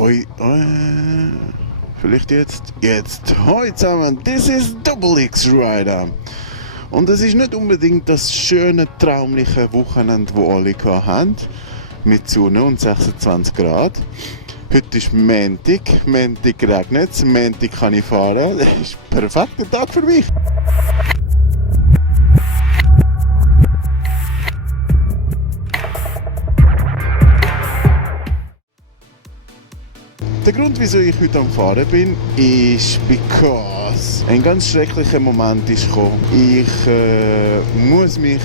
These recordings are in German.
Hoi, vielleicht jetzt. Hoi zusammen, this is Double X Rider. Und es ist nicht unbedingt das schöne, traumliche Wochenende, das alle hatten, mit Sonne und 26 Grad. Heute ist Montag regnet es, Montag kann ich fahren. Das ist ein perfekter Tag für mich. Der Grund, wieso ich heute am Fahren bin, ist because ein ganz schrecklicher Moment ist gekommen. Ich muss mich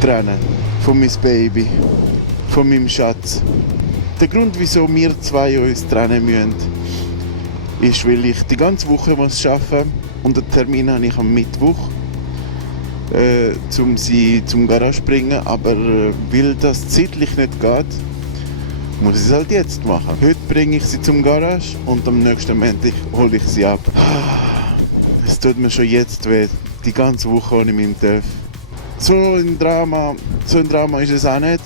trennen von meinem Baby, von meinem Schatz. Der Grund, wieso wir zwei uns trennen müssen, ist, weil ich die ganze Woche muss arbeiten muss und den Termin habe ich am Mittwoch, um sie zum Garage zu bringen, aber weil das zeitlich nicht geht, muss ich es halt jetzt machen. Heute bringe ich sie zum Garage und am nächsten Montag hole ich sie ab. Es tut mir schon jetzt weh, die ganze Woche ohne mich darf. So ein Drama ist es auch nicht,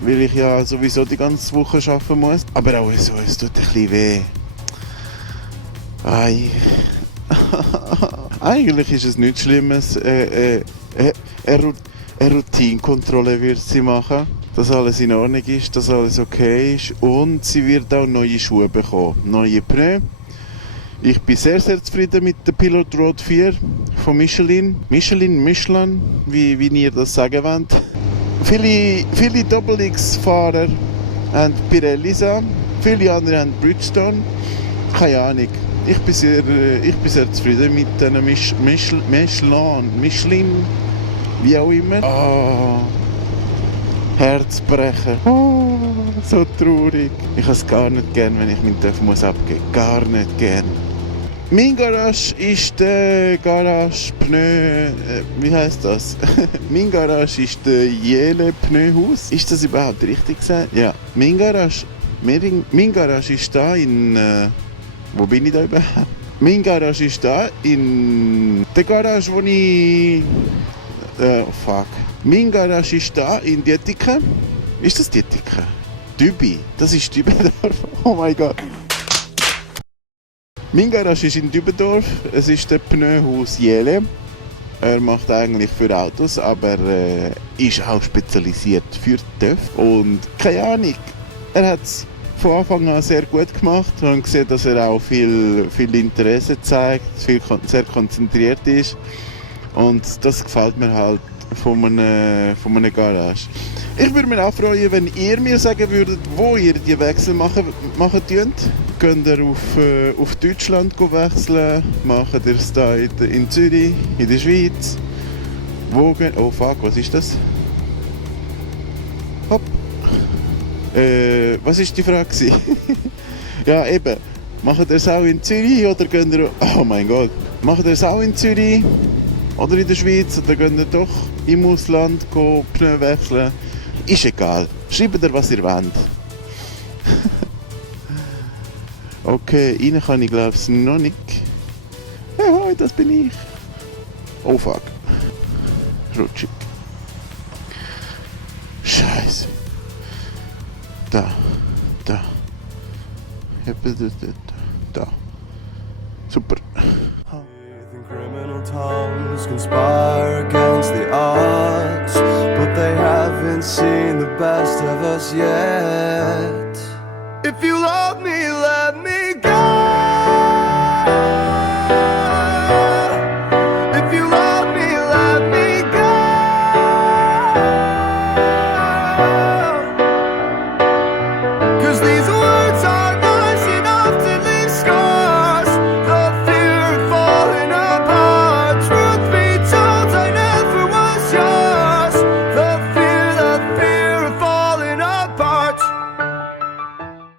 weil ich ja sowieso die ganze Woche arbeiten muss. Aber auch so, es tut ein bisschen weh. Eigentlich ist es nichts Schlimmes. Eine Routinekontrolle wird sie machen, dass alles in Ordnung ist, dass alles okay ist, und sie wird auch neue Schuhe bekommen, neue Pneu. Ich bin sehr, sehr zufrieden mit der Pilot Road 4 von Michelin, wie ihr das sagen wollt. Viele Double X-Fahrer haben Pirellis an, viele andere haben Bridgestone. Keine Ahnung. Ich bin sehr zufrieden mit diesen Michelin, wie auch immer. Herzbrechen. So traurig. Ich habe es gar nicht gern, wenn ich meinen TÜV muss abgeben. Gar nicht gern. Mein Garage ist der Garage Pneu. Wie heisst das? Mein Garage ist der Jele Pneuhaus. Ist das überhaupt richtig gesagt? Ja. Mein Garage ist da in. Wo bin ich da überhaupt? Mein Garage ist da in. Der Garage, wo ich. Mein Garage ist da in Dietiken. Ist das Dietiken? Dübi. Das ist Dübendorf. Oh mein Gott. Mein Garage ist in Dübendorf. Es ist der Pneuhaus Jele. Er macht eigentlich für Autos, aber ist auch spezialisiert für TÜV. Und keine Ahnung, er hat es von Anfang an sehr gut gemacht. Wir haben gesehen, dass er auch viel Interesse zeigt, sehr konzentriert ist. Und das gefällt mir halt von einem Garage. Ich würde mich auch freuen, wenn ihr mir sagen würdet, wo ihr die Wechsel machen könnt. Könnt ihr auf Deutschland wechseln? Macht ihr es da in Zürich, in der Schweiz? Oh fuck, was ist das? Hopp. Was ist die Frage? Ja, eben. Macht ihr es auch in Zürich oder könnt ihr... Oh mein Gott. Macht ihr es auch in Zürich? Oder in der Schweiz, oder könnt ihr doch im Ausland Pneu wechseln. Ist egal. Schreibt ihr, was ihr wollt. Okay, rein kann ich glaube ich noch nicht. Hey, das bin ich. Oh fuck. Rutschig. Scheiße. Da. Da. Super. Criminal tongues conspire against the odds, but they haven't seen the best of us yet. If you love me, let me